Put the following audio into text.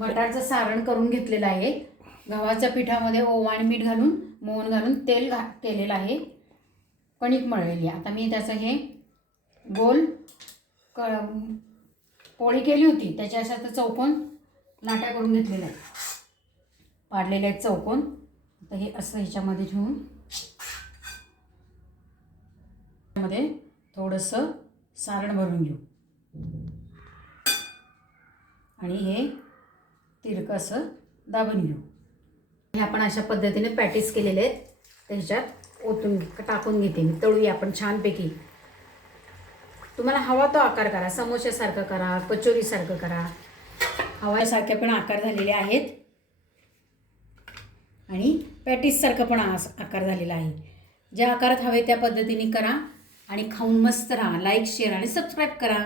मटारचं सारण करून घेतलेलं आहे. गव्हाच्या पिठामध्ये ओवा आणि मीठ घालून मोहन घालून तेल केलेलं आहे. कणिक मळलेली आहे. आता मी त्याचं हे गोल पोळी केली होती त्याच्या अशा तर चौकोन लाट्या करून घेतलेल्या आहेत, पाडलेले आहेत चौकोन. आता हे असं ह्याच्यामध्ये ठेवून मध्ये थोडंसं सारण भरून घेऊ आणि हे तिरकं असं दाबून घेऊ. हे आपण अशा पद्धतीने पॅटीस केलेले आहेत. त्याच्यात ओतून टाकून घेते मी. तळूया आपण छानपैकी. तुम्हाला हवा तो आकार करा, समोश्यासारखं करा, कचोरीसारखं करा. हव्यासारखे पण आकार झालेले आहेत आणि पॅटीससारखं पण आकार झालेला आहे. ज्या आकारात हवे त्या पद्धतीने करा आणि खाऊन मस्त राहा. लाईक, शेअर आणि सबस्क्राईब करा.